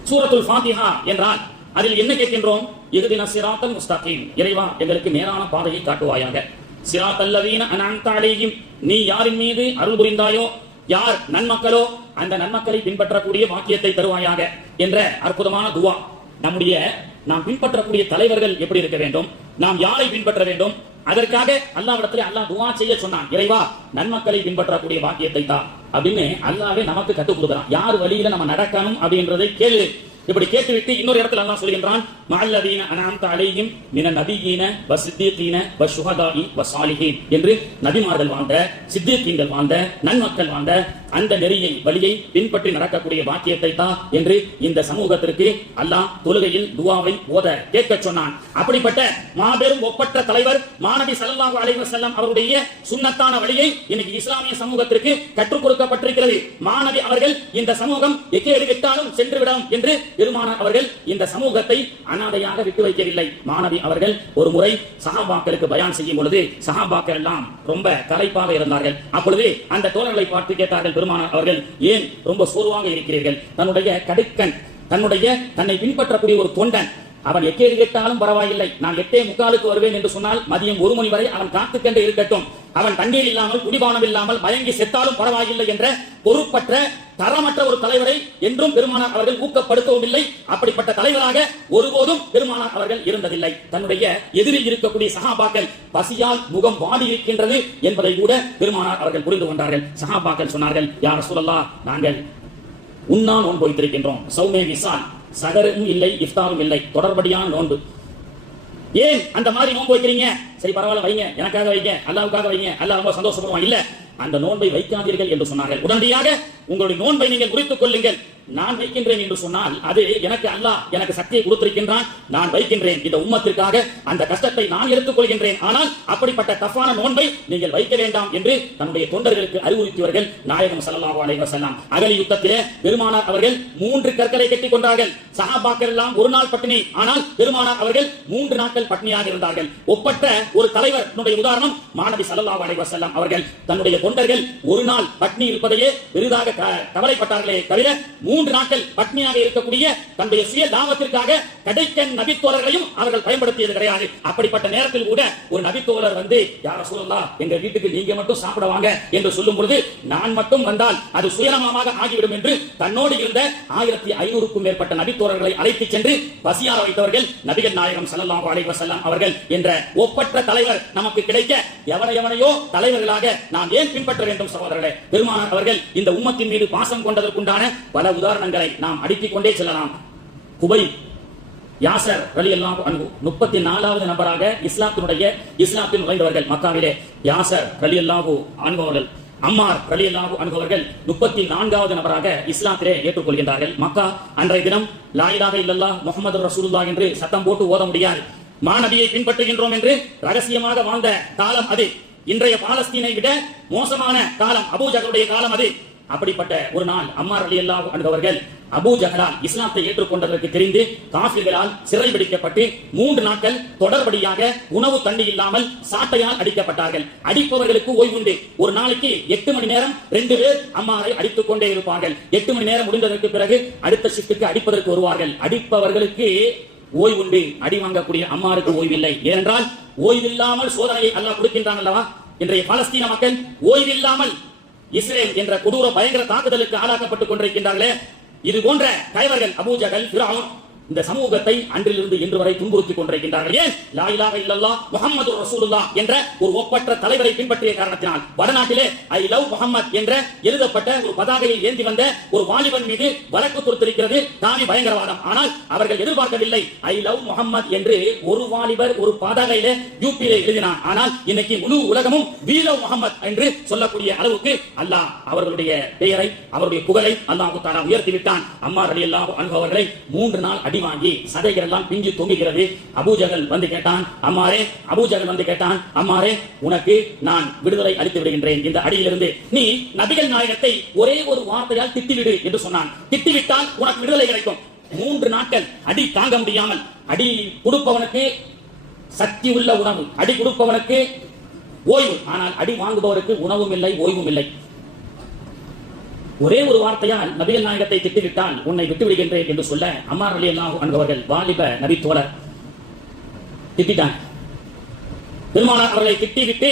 சூரத்துல் ஃபாத்திஹா என்றால் அதில் என்ன கேட்கின்றோம்? இஹ்தினஸ் ஸிராத்தல் முஸ்தகீம், இறைவா எங்களுக்கு நேரான பாதையை காட்டுவாயாக. ஸிராத்தல் லதீன அன்அம்த அலைஹிம், நீ யாரின் மீது அருள் புரிந்தாயோ, யார் நன்மக்களோ அந்த நன்மக்களை பின்பற்றக்கூடிய வாக்கியத்தை தருவாயாக என்ற அற்புதமான துஆ. நாம் பின்பற்றக்கூடிய தலைவர்கள் எப்படி இருக்க வேண்டும், நாம் யாரை பின்பற்ற வேண்டும், அதற்காக அல்லாஹ்விடத்திலே அல்லாஹ் துஆ செய்ய சொன்னான். இறைவா நன்மக்களை பின்பற்றக்கூடிய வாக்கியத்தை தான் அப்படின்னு அல்லாஹ்வே நமக்கு கற்றுக் கொடுக்கிறான். யார் வழியில நம்ம நடக்கணும் அப்படின்றதை கேளு. இப்படி கேட்டுவிட்டு இன்னொரு இடத்துல அல்லாஹ் சொல்கின்றான், மஅல்லதீன அன்அம்த அலைஹிம் மினன் நபியீன வஸ்ஸித்தீகீன வஷ்ஷுஹதாஇ வஸ்ஸாலிஹீன் என்று நபிமார்கள் வாழ்ந்த, சித்தீகீன்கள் வாழ்ந்த, நன்மக்கள் வாழ்ந்த அந்த நெறியை வழியை பின்பற்றி நடக்கக்கூடிய வாக்கியத்தை தான் என்று இந்த சமூகத்திற்கு அல்லாஹ் தொழுகையில் துஆவை ஓத கேட்க சொன்னான். அப்படிப்பட்ட மாபெரும் ஒப்பற்ற தலைவர் மாநபி ஸல்லல்லாஹு அலைஹி வஸல்லம் அவருடைய சுன்னத்தான வழியை இன்னைக்கு இஸ்லாமிய சமூகத்திற்கு கற்றுக் கொடுக்கப்பட்டிருக்கிறது. மாநபி அவர்கள் இந்த சமூகம் எக்கேடு விட்டாலும் சென்று விடும் என்று பெருமானார் அவர்கள் இந்த சமூகத்தை அனாதையாக விட்டு வைக்கவில்லை. மாநபி அவர்கள் ஒரு முறை சஹாபாக்களுக்கு பயான் செய்யும் பொழுது சஹாபாக்கள் எல்லாம் ரொம்ப களைப்பாக இருந்தார்கள். அப்பொழுது அந்த தோழர்களை பார்த்து கேட்டார்கள் பெருமானார் அவர்கள், ஏன் ரொம்ப சோர்வாக இருக்கிறீர்கள்? தன்னுடைய கடுக்கன், தன்னை பின்பற்றக்கூடிய ஒரு தொண்டன், அவன் எக்கேடு கேட்டாலும் பரவாயில்லை, நான் 8:45 வருவேன் என்று சொன்னால் மதியம் 1 மணி வரை அவன் காத்துக்கென்று இருக்கட்டும், அவன் தண்ணீர் இல்லாமல் குடிபானம் இல்லாமல் மயங்கி செத்தாலும் பரவாயில்லை என்ற பொறுப்பற்ற தரமற்ற ஒரு தலைவரை என்றும் பெருமானார் அவர்கள் ஊக்கப்படுத்தவும் இல்லை. அப்படிப்பட்ட தலைவராக ஒருபோதும் பெருமானார் அவர்கள் இருந்ததில்லை. தன்னுடைய எதிரில் இருக்கக்கூடிய சஹாபாக்கள் பசியால் முகம் வாடி இருக்கின்றது என்பதை கூட பெருமானார் அவர்கள் புரிந்து கொண்டார்கள். சஹாபாக்கள் சொன்னார்கள், யா ரசூலல்லாஹ், நாங்கள் உண்ணா நோன்பு வைத்திருக்கின்றோம், சௌமே விசால், சகரும் இல்லை, இஃப்தாரும் இல்லை, தொடர்படியான நோன்பு. ஏன் அந்த மாதிரி நோன்பு வைக்கிறீங்க? சரி பரவாயில்ல வைங்க, எனக்காக வைங்க, அல்லாஹ்வுக்காக வைங்க, அல்லாஹ் ரொம்ப சந்தோஷப்படுவான். இல்ல, அந்த நோன்பை வைக்காதீர்கள் என்று சொன்னார்கள். உடனடியாக உங்களுடைய நோன்பை நீங்கள் குறித்துக் கொள்ளுங்கள். நான் வைக்கின்றேன் என்று சொன்னால் அது எனக்கு சக்தியை கொடுத்திருக்கின்றான், நான் வைக்கின்றேன், இந்த உம்மத்திற்காக அந்த கஷ்டத்தை நான் எடுத்துக் கொள்கின்றேன். ஆனால் அப்படிப்பட்ட தஃபான நோன்பை நீங்கள் வைக்க வேண்டாம் என்று தன்னுடைய தொண்டர்களுக்கு அறிவுறுத்தியவர்கள் நாயகம் ஸல்லல்லாஹு அலைஹி வஸல்லம். அகலி யுத்தத்திலே பெருமானார் அவர்கள் 3 கற்களை கட்டிக் கொண்டார்கள். சஹாபாக்கள் எல்லாம் ஒரு நாள் பட்டினி, ஆனால் பெருமானார் அவர்கள் 3 நாட்கள் பட்டினியாக இருந்தார்கள். ஒப்பற்ற ஒரு தலைவர் உதாரணம் மாநபி ஸல்லல்லாஹு அலைஹி வஸல்லம் அவர்கள். தன்னுடைய தொண்டர்கள் ஒரு நாள் பட்டினி இருப்பதையே பெரிதாக கவலைப்பட்டார்களே தவிர 3 நாட்கள் பட்னியாக இருக்கக்கூடிய தன்னுடைய சுய லாபத்திற்காக கடைக்கன் நபித்தோழர்களையும் அவர்கள் பயன்படுத்தியது கிடையாது. அப்படிப்பட்ட நேரத்தில் கூட ஒரு நபித்தோழர் வந்து, யா ரசூலல்லாஹ், எங்க வீட்டுக்கு நீங்க மட்டும் சாப்பிட வாங்க என்று சொல்லும் பொழுது, நான் மட்டும் வந்தால் அது சுயநலமாக ஆகிவிடும் என்று தன்னோடு இருந்த 1500க்கும் மேற்பட்ட நபித்தோழர்களை அழைத்து சென்று பசியார வைத்தவர்கள் நபிகள் நாயகம் ஸல்லல்லாஹு அலைஹி வஸல்லம் அவர்கள் என்ற ஒப்பற்ற தலைவர் நமக்கு கிடைக்க எவனையோ தலைவர்களாக நாம் ஏன் பின்பற்ற வேண்டும்? சகோதரர்களே, பெருமானார் அவர்கள் இந்த உம்மத்தின் மீது பாசம் கொண்டதற்குண்டான பல உதாரணங்களை நாம் அடுக்கிக் கொண்டே செல்லலாம். குபை யாசர் ரலியல்லாஹு அன்ஹு 34வது நபராக இஸ்லாத்தில் நுழைந்தவர்கள் மக்காவிலே. யாசர் ரலியல்லாஹு அன்ஹு அவர்கள், அம்மார் ரலியல்லாஹு அன்ஹு அவர்கள் 34வது நபராக இஸ்லாத்திலே ஏற்றுக்கொள்கின்றார்கள். மக்கா அன்றைய தினம் லா இலாஹ இல்லல்லாஹ் முஹம்மது ரசூலுல்லாஹ் என்று சத்தம் போட்டு ஓத முடியாது. மாநபியை பின்பற்றுகின்றோம் என்று ரகசியமாக வாழ்ந்த காலம் அது. இன்றைய பாலஸ்தீனை விட மோசமான காலம் அபூஜஹலுடைய காலம் அது. அப்படிப்பட்ட ஒரு நாள் அம்மார் ரலியல்லாஹு அன்ஹு அவர்கள் அபூஜஹலால் இஸ்லாத்தை ஏற்றுக்கொண்டதற்கு தெரிந்து காஃபிர்களால் சிறைபிடிக்கப்பட்டு 3 நாட்கள் தொடர்படியாக உணவு தண்ணி இல்லாமல் சாட்டையால் அடிக்கப்பட்டார்கள். அடிப்பவர்களுக்கு ஓய்வுண்டு. ஒரு நாளைக்கு 8 மணி நேரம் 2 பேர் அம்மாரை அடித்துக் கொண்டே இருப்பார்கள். 8 மணி நேரம் முடிந்ததற்கு பிறகு அடுத்த ஷிஃப்ட்டுக்கு அடிப்பதற்கு வருவார்கள். அடிப்பவர்களுக்கு ஓய்வுண்டு, அடி வாங்கக்கூடிய அம்மாருக்கு ஓய்வில்லை. ஏனென்றால் ஓய்வில்லாமல் சோதனையை அல்லாஹ் கொடுக்கின்றான் அல்லவா? இன்றைய பாலஸ்தீன மக்கள் ஓய்வில்லாமல் இஸ்ரேல் என்ற கொடூர பயங்கர தாக்குதலுக்கு ஆளாக்கப்பட்டுக் கொண்டிருக்கின்றார்களே. இது போன்ற தலைவர்கள் அபூஜஹல், ஃபிரௌன் இந்த சமூகத்தை அன்றிலிருந்து இன்று வரை துன்புறுத்திக் கொண்டிருக்கின்றார்கள். ஏன்? லா இலாஹ இல்லல்லாஹ் முஹம்மதுர் ரசூலுல்லாஹ் என்ற ஒரு ஒப்பற்ற தலைவரை பின்பற்றிய காரணத்தினால். வடநாட்டிலே ஐ லவ் முஹம்மத் என்ற எழுதப்பட்ட ஒரு பதாகையை ஏந்தி வந்த ஒரு வாலிபன் மீது வழக்கு தொடுத்திருக்கிறது தானி பயங்கரவாதம். ஆனால் அவர்கள் எதிர்பார்க்கவில்லை ஐ லவ் முஹம்மத் என்று ஒரு வாலிபர் ஒரு பதாகையிலே யூபியிலே எழுதினான். ஆனால் இன்னைக்கு முழு உலகமும் வி லவ் முஹம்மத் என்று சொல்லக்கூடிய அளவுக்கு அல்லாஹ் அவர்களுடைய பெயரை அவருடைய புகழை அல்லாஹ் தஆலா உயர்த்தி விட்டான். அம்மார் ரலியல்லாஹு அன்ஹு அவர்களை 3 நாள் அடி வாங்கி சதைகள் எல்லாம் பிஞ்சு தொங்குகிறது. அபூஜஹல் வந்து கேட்டான், அம்மாரே, அபூஜஹல் வந்து கேட்டான், அம்மாரே, உனக்கு நான் விடுதலை அளித்து விடுகின்றேன் இந்த அடியிலிருந்து. நீ நபிகள் நாயகத்தை ஒரே ஒரு வார்த்தையால் திட்டிவிடு என்று சொன்னான். திட்டிவிட்டால் உனக்கு விடுதலை கிடைக்கும். 3 நாட்கள் அடி தாங்க முடியாமல், அடி கொடுப்பவனுக்கு சக்தி உள்ள உணவு, அடி கொடுப்பவனுக்கு ஓய்வு, ஆனால் அடி வாங்குபவருக்கு உணவும் இல்லை, ஓய்வும் இல்லை. ஒரே ஒரு வார்த்தையால் நபிகள் நாயகத்தை திட்டிவிட்டால் உன்னை விட்டு விடுகின்றேன் என்று சொல்ல அம்மார் ரலியல்லாஹு அன்ஹு அவர்கள் வாலிப நபி தோழர் திட்டிட்டாங்க. பெருமானார் அவர்களை திட்டிவிட்டு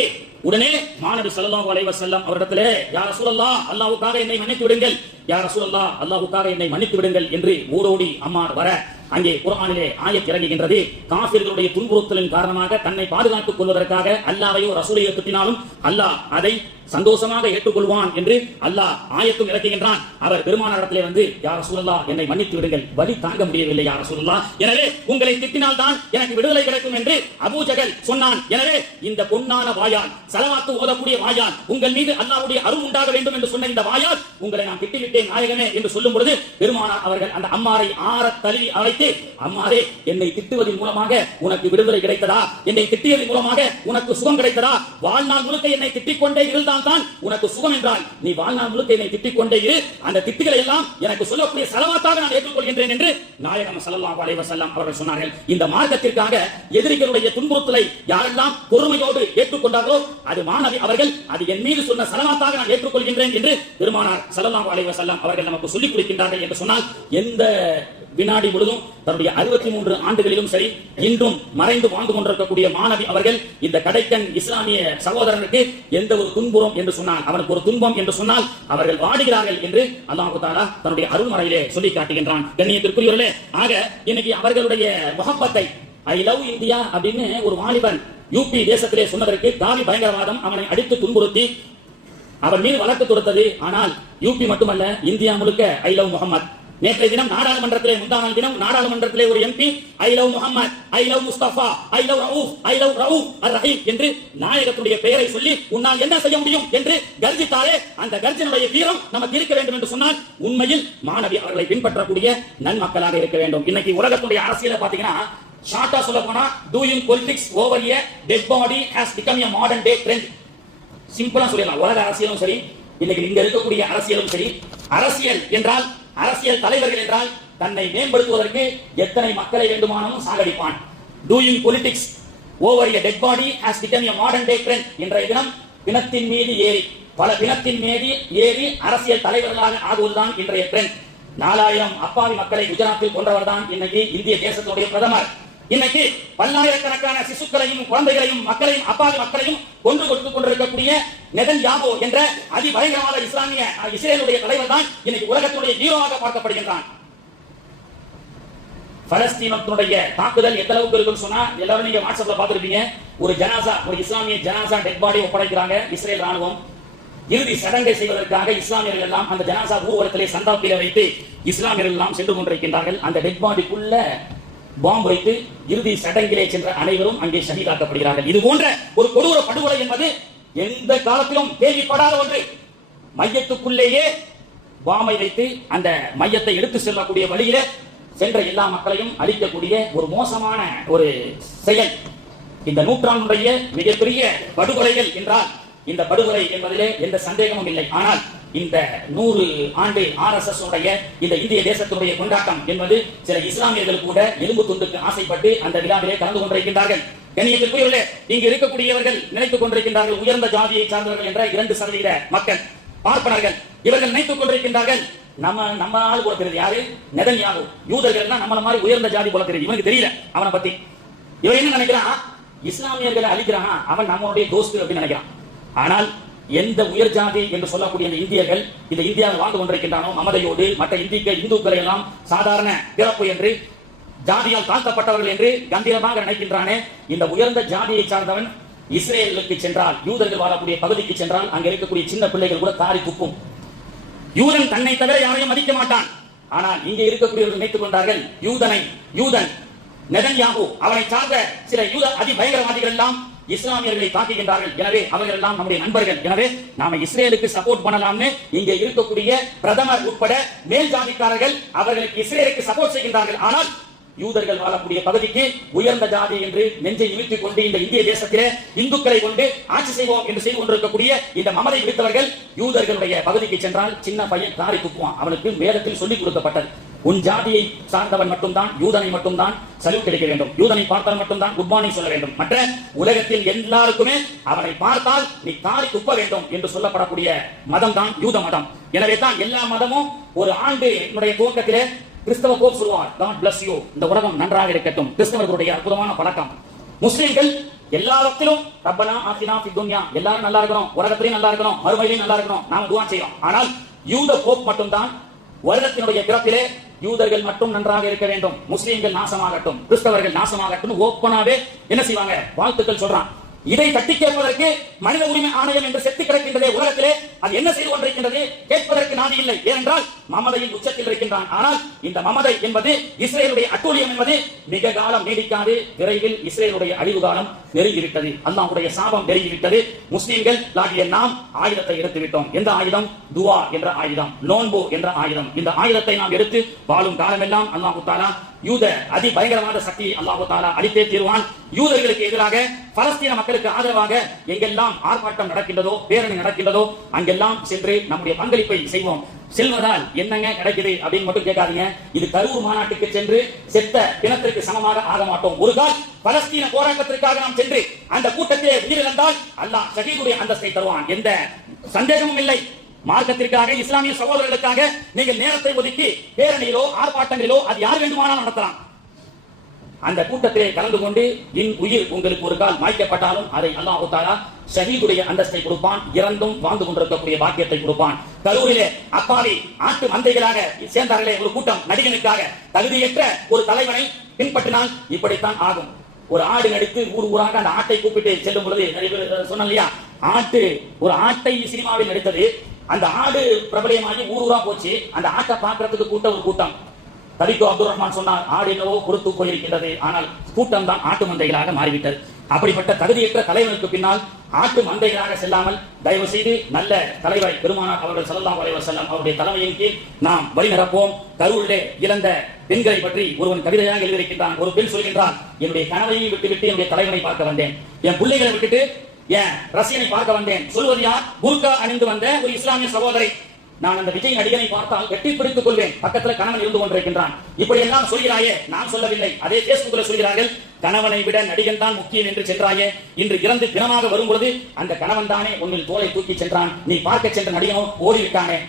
உடனே மாநபி ஸல்லல்லாஹு அலைஹி வஸல்லம் அவரிடத்திலே யா ரசூலல்லாஹ் அல்லாஹ்வுக்காக என்னை மன்னித்து விடுங்கள், யா ரசூலல்லாஹ் அல்லாஹ்வுக்காக என்னை மன்னித்து விடுங்கள் என்று ஓடோடி அம்மார் வர அங்கே குர்ஆனிலே ஆயத் இறங்குகின்றது. காஃபிர்களுடைய துன்புறுத்தலின் காரணமாக தன்னை பாதுகாத்துக் கொள்வதற்காக அல்லாஹ்வையோ ரசூலையோ திட்டினாலும் அல்லாஹ் அதை சந்தோஷமாக ஏற்றுக்கொள்வான் என்று அல்லாஹ் ஆயத்தும் இறக்குகின்றான். அவர் பெருமானாரிடத்திலே வந்து யா ரசூலல்லாஹ் என்னை மன்னித்து விடுங்கள், வலி தாங்க முடியவில்லை யா ரசூலல்லாஹ், எனவே உங்களை திட்டினால் தான் எனக்கு விடுதலை கிடைக்கும் என்று அபூஜஹல் சொன்னான். எனவே இந்த பொன்னான வாயால், ஸலவாத்து ஓதக்கூடிய வாயால், உங்கள் மீது அல்லாஹ்வுடைய அருள் உண்டாக வேண்டும் என்று சொன்ன இந்த வாயால் உங்களை நான் திட்டிவிட்டேன் நாயகமே என்று சொல்லும் பொழுது பெருமானார் அவர்கள் அந்த அம்மாரை ஆற தழுவி அழைத்து, அம்மாரே, என்னை திட்டுவதன் மூலமாக உனக்கு விடுதலை கிடைத்ததா? என்னை திட்டியதன் மூலமாக உனக்கு சுகம் கிடைத்ததா? வாழ்நாள் முழுக்க என்னை திட்டிக் கொண்டே இருந்தால் தான் உனக்கு சுகம் என்றால் நீ வாழ்நாள் முழுக்க என்னை திட்டிக் கொண்டே இரு, அந்த திட்டுகளை எல்லாம் எனக்கு சொல்லக்கூடிய ஸலவாத்தாக நான் ஏற்றுக்கொள்கின்றேன் என்று நாயகம் ஸல்லல்லாஹு அலைஹி வஸல்லம் அவர்கள் சொன்னார்கள். இந்த மார்க்கத்திற்காக எதிரிகளுடைய துன்புறுத்தலை யாரெல்லாம் பொறுமையோடு ஏற்றுக்கொண்டார்களோ அது மாணவி அவர்கள் அது என் மீது சொன்ன ஸலவாத்தாக நான் ஏற்றுக்கொள்கின்றேன் என்று பெருமானார் ஸல்லல்லாஹு அலைஹி வஸல்லம் அவர்கள் நமக்கு சொல்லிக் கொடுக்கின்றார்கள் என்று சொன்னால் எந்த வினாடி முழுதும் தன்னுடைய 63 ஆண்டுகளிலும் சரி இன்றும் மறைந்து வாழ்ந்து கொண்டிருக்கக்கூடிய மாணவி அவர்கள் இந்த கடைக்கன் இஸ்லாமிய சகோதரனுக்கு எந்த ஒரு துன்புறம் என்று சொன்னால், அவனுக்கு ஒரு துன்பம் என்று சொன்னால் அவர்கள் வாடுகிறார்கள் என்று அல்லாஹ் தஆலா தன்னுடைய அருள்மறையிலே சொல்லி காட்டுகின்றான். கண்ணியத்திற்குரியவர்களே, ஆக இன்னைக்கு அவர்களுடைய முஹப்பத்தை ஐ லவ் இந்தியா அப்படின்னு ஒரு வாலிபன் யூபி தேசத்திலே சொன்னதற்கு தாவி பயங்கரவாதம் அவனை அடித்து துன்புறுத்தி அவன் மீது வழக்கு தொடுத்தது. ஆனால் யூபி மட்டுமல்ல, இந்தியா முழுக்க ஐ லவ் முஹம்மத். நேற்றைய தினம் நாடாளுமன்றத்திலே, முந்தாநாள் தினம் நாடாளுமன்றத்திலே ஒரு MP I love Muhammad, I love Mustafa, I love Rauf, I love Rauf ar Rahim என்று நாயகத்துடைய பெயரை சொல்லி உன்னால் என்ன செய்ய முடியும் என்று கர்ஜித்தாரே, அந்த கர்ஜனுடைய வீரம் நமக்கு இருக்க வேண்டும் என்று சொன்னால் உண்மையில் மாணவி அவர்களை பின்பற்றக்கூடிய நன்மக்களாக இருக்க வேண்டும். இன்னைக்கு உலகத்துடைய அரசியலை பாத்தீங்கன்னா ஷார்ட்டா சொல்ல போனா doing politics over a dead body has become a modern day trend. சிம்பிளா சொல்லலாம். உலக அரசியலும் சரி, இன்னைக்கு இங்க இருக்கக்கூடிய அரசியலும் சரி, அரசியல் என்றால், அரசியல் தலைவர்கள் என்றால் தன்னை மேம்படுத்துவதற்கு எத்தனை மக்களை வேண்டுமானாலும் சாகடிப்பான். Doing politics over a dead body has become a modern day trend. இன்றைய தினம் பிணத்தின் மீது ஏறி, பல பிணத்தின் மீது ஏறி அரசியல் தலைவர்களாக ஆகுவதுதான் இன்றைய ட்ரெண்ட். 4000 அப்பாவி மக்களை குஜராத்தில் கொன்றவர் தான் இன்னைக்கு இந்திய தேசத்தினுடைய பிரதமர். இன்னைக்கு பல்லாயிரக்கணக்கான சிசுக்களையும் குழந்தைகளையும் மக்களையும் அப்பாவி மக்களையும் கொன்று கொடுத்துக் கொண்டிருக்கக்கூடிய நெதன்யாகு என்ற அதிபயங்கரவாத இஸ்ரேலுடைய தலைவர் தான் இன்னைக்கு உலகத்துடைய ஹீரோவாக பார்க்கப்படுகின்றான். பலஸ்தீனத்தினுடைய தாக்குதல் எந்த அளவுக்கு இருக்குன்னு சொன்னா எல்லாரும் நீங்க வாட்ஸ்அப்ல பாத்துருப்பீங்க. ஒரு ஜனாசா, ஒரு இஸ்லாமிய ஜனாசா டெட் பாடி ஒப்படைக்கிறாங்க இஸ்ரேல் ராணுவம். இறுதி சடங்கை செய்வதற்காக இஸ்லாமியர்கள் எல்லாம் அந்த ஜனாசா ஊர்வலத்திலே சந்தாப்பிலே வைத்து இஸ்லாமியர்கள் எல்லாம் சென்று கொண்டிருக்கின்றார்கள். அந்த டெட் பாடிக்குள்ள பாம்பு வைத்து இறுதி சடங்கிலே சென்ற அனைவரும் அங்கே ஷஹீதாக்கப்படுகிறார்கள். இது போன்ற ஒரு கொடூர படுகொலை என்பது எந்த காலத்திலும் கேள்விப்படாத ஒன்று. மையத்துக்குள்ளேயே பாம்பை வைத்து அந்த மையத்தை எடுத்து செல்லக்கூடிய வழியிலே சென்ற எல்லா மக்களையும் அழிக்கக்கூடிய ஒரு மோசமான ஒரு செயல். இந்த நூற்றாண்டுடைய மிகப்பெரிய படுகொலைகள் என்றால் இந்த படுகொலை என்பதிலே எந்த சந்தேகமும் இல்லை. ஆனால் இந்த 100 ஆண்டு RSS உடைய இந்த இந்திய தேசத்தினுடைய கொண்டாட்டம் என்பது சில இஸ்லாமியர்கள் கூட எலும்பு துண்டுக்கு ஆசைப்பட்டு அந்த விழாவிலே கலந்து கொண்டிருக்கின்றார்கள். கண்ணியத்திற்குரியவர்களே, இங்கு இருக்கக்கூடியவர்கள் நினைத்துக் கொண்டிருக்கின்றார்கள் உயர்ந்த ஜாதியை சார்ந்தவர்கள் என்ற 2% மக்கள் பார்ப்பனர்கள். இவர்கள் நினைத்துக் கொண்டிருக்கின்றார்கள் நம்ம ஆள் போல தெரியுது. யாரு? நெதன்யாகு. யூதர்கள் தான் நம்மள மாதிரி உயர்ந்த ஜாதி போல தெரியுது. இவனுக்கு தெரியல அவனை பத்தி. இவன் என்ன நினைக்கிறான்? இஸ்லாமியர்களை அழிக்கிறான், அவன் நம்மளுடைய தோஸ்து அப்படின்னு நினைக்கிறான். ஆனால் எந்த உயர் ஜாதி என்று சொல்லக்கூடிய இந்த இந்தியர்கள் இந்த இந்தியாவில் வாழ்ந்து கொண்டிருக்கின்றானோ மமதையோடு மற்ற இந்துக்களை எல்லாம் சாதாரண பிறப்பு என்று ஜாதியால் தாழ்த்தப்பட்டவர்கள் என்று கம்பீரமாக நினைக்கின்றானே, இந்த உயர்ந்த ஜாதியை சார்ந்தவன் இஸ்ரேலுக்கு சென்றால், யூதர்கள் வாழக்கூடிய பகுதிக்கு சென்றால், அங்க இருக்கக்கூடிய சின்ன பிள்ளைகள் கூட காரி துப்பும். யூதன் தன்னை தவிர யாரையும் மதிக்க மாட்டான். ஆனால் இங்கே இருக்கக்கூடியவர்கள் நினைத்துக் கொண்டார்கள், யூதன் நெதன்யாகு அவனை சார்ந்த சில யூத அதிபயங்கரவாதிகள் எல்லாம் இஸ்லாமியர்களை தாக்குகின்றார்கள். எனவே அவர்கள் எல்லாம் நம்முடைய நண்பர்கள். எனவே நாம இஸ்ரேலுக்கு சப்போர்ட் பண்ணலாம்னு இங்கே இருக்கக்கூடிய பிரதமர் உட்பட மேல் ஜாதிக்காரர்கள் அவர்களுக்கு இஸ்ரேலுக்கு சப்போர்ட் செய்கின்றார்கள். ஆனால் யூதர்கள் வாழக்கூடிய பகுதிக்கு உயர்ந்த ஜாதி என்று நெஞ்சை நிமித்திக் கொண்டு இந்த இந்திய தேசத்திலே இந்துக்களை கொண்டு ஆட்சி செய்வோம் என்று செய்து கொண்டிருக்கக்கூடிய இந்த மமதை விடுத்தவர்கள் யூதர்களுடைய பகுதிக்கு சென்றால் சின்ன பையன் காரி துப்புவான். அவனுக்கு வேதத்தில் சொல்லிக் கொடுக்கப்பட்டது, உன் ஜாதியை சார்ந்தவன் மட்டும்தான் யூதனை மட்டும்தான் சல்யூட் கிடைக்க வேண்டும், யூதனை பார்த்தால் மட்டும்தான் குட் மார்னிங் சொல்ல வேண்டும், மற்ற உலகத்தில் எல்லாருக்குமே அவனை பார்த்தால் நீ காரி துப்ப வேண்டும் என்று சொல்லப்படக்கூடிய மதம் தான் யூத மதம். எனவே தான் எல்லா மதமும் ஒரு ஆண்டு துவக்கத்திலே கிறிஸ்தவ போப் சொல்வார், God bless you, இந்த உலகம் நன்றாக இருக்கட்டும். கிறிஸ்தவர்களுடைய அற்புதமான பழக்கம். முஸ்லிம்கள் எல்லாவற்றிலும் ரப்பனா ஆத்தினா ஃபித் துன்யா, எல்லாரும் நல்லா இருக்கணும், உலகத்திலேயும் நல்லா இருக்கணும், மறுமையிலேயும் நல்லா இருக்கணும், நாம துஆ செய்றோம். ஆனால் யூத போப் மட்டும்தான் வருடத்தினுடைய பிறப்பிலே யூதர்கள் மட்டும் நன்றாக இருக்க வேண்டும், முஸ்லிம்கள் நாசமாகட்டும், கிறிஸ்தவர்கள் நாசமாகட்டும் ஓப்பனாவே என்ன செய்வாங்க, வாழ்த்துக்கள் சொல்றான். இதை தட்டி கேட்பதற்கு மனித உரிமை ஆணையம் என்று செத்து கிடக்கின்றதே உலகத்திலே, அது என்ன செய்து கொண்டிருக்கின்றது கேட்பதற்கு நாதி இல்லை. ஏனென்றால் மமதையின் உச்சத்தில் இருக்கின்றான். ஆனால் இந்த மமதை என்பது இஸ்ரேலுடைய அட்டூழியம் என்பது மிக காலம் நீடிக்காது. விரைவில் இஸ்ரேலுடைய அழிவு காலம் நெருங்கிவிட்டது. அல்லாஹ்வுடைய சாபம் நெருங்கிவிட்டது. முஸ்லிம்கள் ஆகிய நாம் ஆயுதத்தை எடுத்து விட்டோம். எந்த ஆயுதம்? துஆ என்ற ஆயுதம், நோன்பு என்ற ஆயுதம். இந்த ஆயுதத்தை நாம் எடுத்து வாழும் காலமெல்லாம் அல்லாஹ் தஆலா யூத அதிபயங்கரவாத சக்தியை அல்லாஹ் தஆலா அழித்தே தீர்வான். யூதர்களுக்கு எதிராக பலஸ்தீன மக்களுக்கு ஆதரவாக எங்கெல்லாம் ஆர்ப்பாட்டம் நடக்கின்றதோ, பேரணி நடக்கின்றதோ, அங்கெல்லாம் சென்று நம்முடைய பங்களிப்பை செய்வோம். செல்வதால் என்னங்க கிடைக்குது அப்படின்னு மட்டும் கேட்காதீங்க. இது கரூர் மாநாட்டுக்கு சென்று செத்த பிணத்திற்கு சமமாக ஆக மாட்டோம். ஒரு கால் பலஸ்தீன போராட்டத்திற்காக நாம் சென்று அந்த கூட்டத்திலே உயிரிழந்தால் அல்லாஹ் ஷஹீதுடைய அந்தஸ்தை தருவான். எந்த சந்தேகமும் இல்லை. மார்க்கத்திற்காக, இஸ்லாமிய சகோதரர்களுக்காக நீங்கள் நேரத்தை ஒதுக்கி பேரணியிலோ ஆர்ப்பாட்டங்களிலோ அது யார் வேண்டுமானாலும் நடத்தலாம். அந்த கூட்டத்திலே கலந்து கொண்டு என் உயிர் உங்களுக்கு ஒரு கால் மாய்க்கப்பட்டாலும் அதை அல்லாஹ் தஆலா ஷஹீதுடைய அந்தஸ்தை கொடுப்பான். இறந்தும் வாழ்ந்து கொண்டிருக்கக்கூடிய பாக்கியத்தை கொடுப்பான். கரூரிலே அப்பாவி ஆட்டு மந்தைகளாக சேர்ந்தார்களே ஒரு கூட்டம், நடிகனுக்காக தகுதியற்ற ஒரு தலைவனை பின்பற்றினால் இப்படித்தான் ஆகும். ஒரு ஆடு நடித்து ஊர் ஊராக அந்த ஆட்டை கூப்பிட்டு செல்லும் பொழுது நிறைய பேர் சொன்ன இல்லையா, ஒரு ஆட்டை சினிமாவில் நடித்தது, அந்த ஆடு பிரபலமாகி ஊர் ஊரா போச்சு. அந்த ஆட்டை பார்க்கறதுக்கு ஒரு கூட்டம். தலிகோ அப்துல் ரஹ்மான் சொன்னார், ஆடு என்னவோ கொடுத்து போயிருக்கின்றது, ஆனால் கூட்டம் தான் ஆட்டு மந்தைகளாக மாறிவிட்டது. அப்படிப்பட்ட தகுதியற்ற தலைவனுக்கு பின்னால் ஆட்டு மந்தைகளாக செல்லாமல் தயவு செய்து நல்ல தலைவரை பெருமானார் அவர்கள் ஸல்லல்லாஹு அலைஹி வஸல்லம் அவருடைய தலைமையின் கீழ் நாம் வழிநடப்போம். கரூரிலே இழந்த பெண்களை பற்றி ஒருவன் கவிதையாக எழுதியிருக்கின்றான். ஒரு பெண் சொல்கின்றான், என்னுடைய கணவனையும் விட்டுவிட்டு என்னுடைய தலைவனை பார்க்க வந்தேன், என் பிள்ளைகளை விட்டுட்டு என் ரசிகனை பார்க்க வந்தேன். சொல்வது யார்? புர்கா அணிந்து வந்த ஒரு இஸ்லாமிய சகோதரி. நான் அந்த விஜய் நடிகனை பார்த்தால் வெட்டி பிடித்துக் கொள்வேன், பக்கத்தில் கணவன் இருந்து கொண்டிருக்கின்றான். இப்படி எல்லாம் சொல்கிறாயே, நான் சொல்லவில்லை, அதே பேஸ்புக்ல சொல்கிறார்கள், கணவனை விட நடிகன் தான் முக்கியம் என்று சென்றாயே, இன்று இறந்து தினமாக வரும்பொழுது அந்த கணவன் தானே உன்னில் தோலை தூக்கி சென்றான், நீ பார்க்க சென்ற நடிகனோ ஓடிவிட்டானே.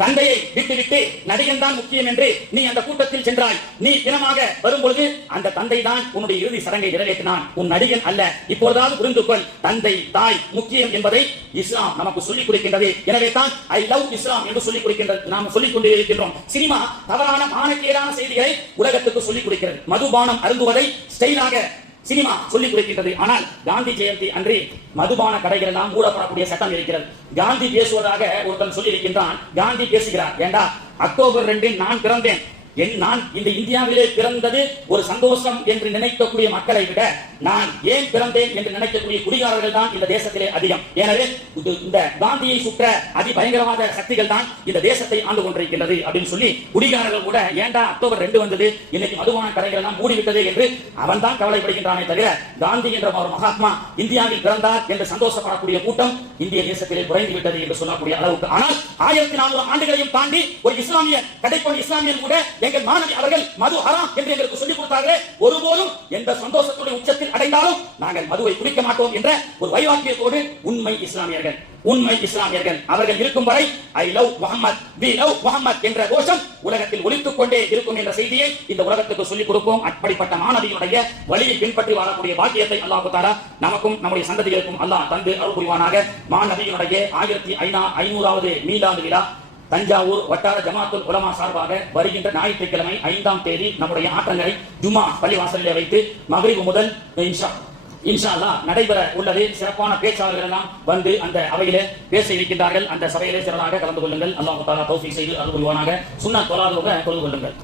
தந்தையை விட்டுவிட்டு நடிகன் தான் முக்கியம் என்று நீ அந்த கூட்டத்தில் சென்றாய். நீ தினமாக வரும்பொழுது அந்த தந்தை தான் உன்னுடைய இறுதி சடங்கை நிறைவேற்றினான், உன் நடிகன் அல்ல. இப்பொழுதாவது புரிந்து கொள், தந்தை தாய் முக்கியம் என்பதை இஸ்லாம் நமக்கு சொல்லிக் கொடுக்கின்றது. எனவே தான் ஐ லவ் இஸ்லாம் என்று சொல்லிக் கொடுக்கின்றது. நாம் சொல்லிக் கொண்டே இருக்கின்றோம். சினிமா தவறான மானக்கேடான செய்திகளை உலகத்துக்கு சொல்லிக் கொடுக்கிறது. மதுபானம் அருந்துவதை ஸ்டைலாக சினிமா சொல்லிக் கொடுக்கின்றது. ஆனால் காந்தி ஜெயந்தி அன்று மதுபான கடைகள் எல்லாம் மூடப்படக்கூடிய சட்டம் இருக்கிறது. காந்தி பேசுவதாக ஒருத்தன் சொல்லி இருக்கின்றான். காந்தி பேசுகிறார், ஏண்டா அக்டோபர் 2 நான் பிறந்தேன், நான் இந்த இந்தியாவிலே பிறந்தது ஒரு சந்தோஷம் என்று நினைக்கக்கூடிய மக்களை விட நான் ஏன் பிறந்தேன் என்று நினைக்கக்கூடிய குடிகாரர்கள் தான் இந்த தேசத்திலே அதிகம். எனவே இந்த காந்தியை சுற்ற அதிபயங்கரவாத சக்திகள் தான் இந்த தேசத்தை ஆண்டு கொண்டிருக்கின்றது அப்படின்னு சொல்லி குடிகாரர்கள் கூட ஏண்டா அக்டோபர் 2 வந்தது, இன்னைக்கு மதுபான கடைகள் எல்லாம் மூடிவிட்டது என்று அவன் தான் கவலைப்படுகின்றானே தவிர காந்தி என்ற ஒரு மகாத்மா இந்தியாவில் பிறந்தார் என்று சந்தோஷப்படக்கூடிய கூட்டம் இந்திய தேசத்திலே குறைந்து விட்டது என்று சொல்லக்கூடிய அளவுக்கு. ஆனால் 1400 ஆண்டுகளையும் தாண்டி ஒரு இஸ்லாமிய கடைப்பொழு இஸ்லாமியன் கூட எங்கள் மாணவி அவர்கள் மது ஹராம் என்று எங்களுக்கு சொல்லிக் கொடுத்தார்களே, ஒருபோதும் எந்த சந்தோஷத்துடைய உச்சத்தில் அடைந்தாலும் நாங்கள் மதுவை குடிக்க மாட்டோம் என்ற ஒரு வைராக்கியத்தோடு உண்மை இஸ்லாமியர்கள் அவர்கள் இருக்கும் வரை I love Muhammad, we love Muhammad என்ற கோஷம் உலகத்தில் ஒலித்துக் கொண்டே இருக்கும் என்ற செய்தியை இந்த உலகத்துக்கு சொல்லிக் கொடுப்போம். அப்படிப்பட்ட மாணவியுடைய வழியை பின்பற்றி வாழக்கூடிய பாக்கியத்தை அல்லாஹ் தஆலா நமக்கும் நம்முடைய சந்ததிகளுக்கும் அல்லாஹ் தந்து அருள் புரிவானாக. மாணவியுடைய 1500வது மீலாது விழா தஞ்சாவூர் வட்டார ஜமாத்துல் உலமா சார்பாக வருகின்ற ஞாயிற்றுக்கிழமை 5ஆம் தேதி நம்முடைய ஆற்றங்கரை ஜும்மா பள்ளிவாசலிலே வைத்து மக்ரிப் முதல் இன்ஷா அல்லாஹ் நடைபெற உள்ளது. சிறப்பான பேச்சாளர்கள் எல்லாம் வந்து அந்த அவையிலே பேச இருக்கின்றார்கள். அந்த சபையிலே சிறராக கலந்து கொள்ளுங்கள். அல்லாஹ் தஆலா தௌஃபீக் செய்து அருள் புரிவானாக. சுன்னத் தொழாதவங்க தொழுது கொள்ளுங்கள்.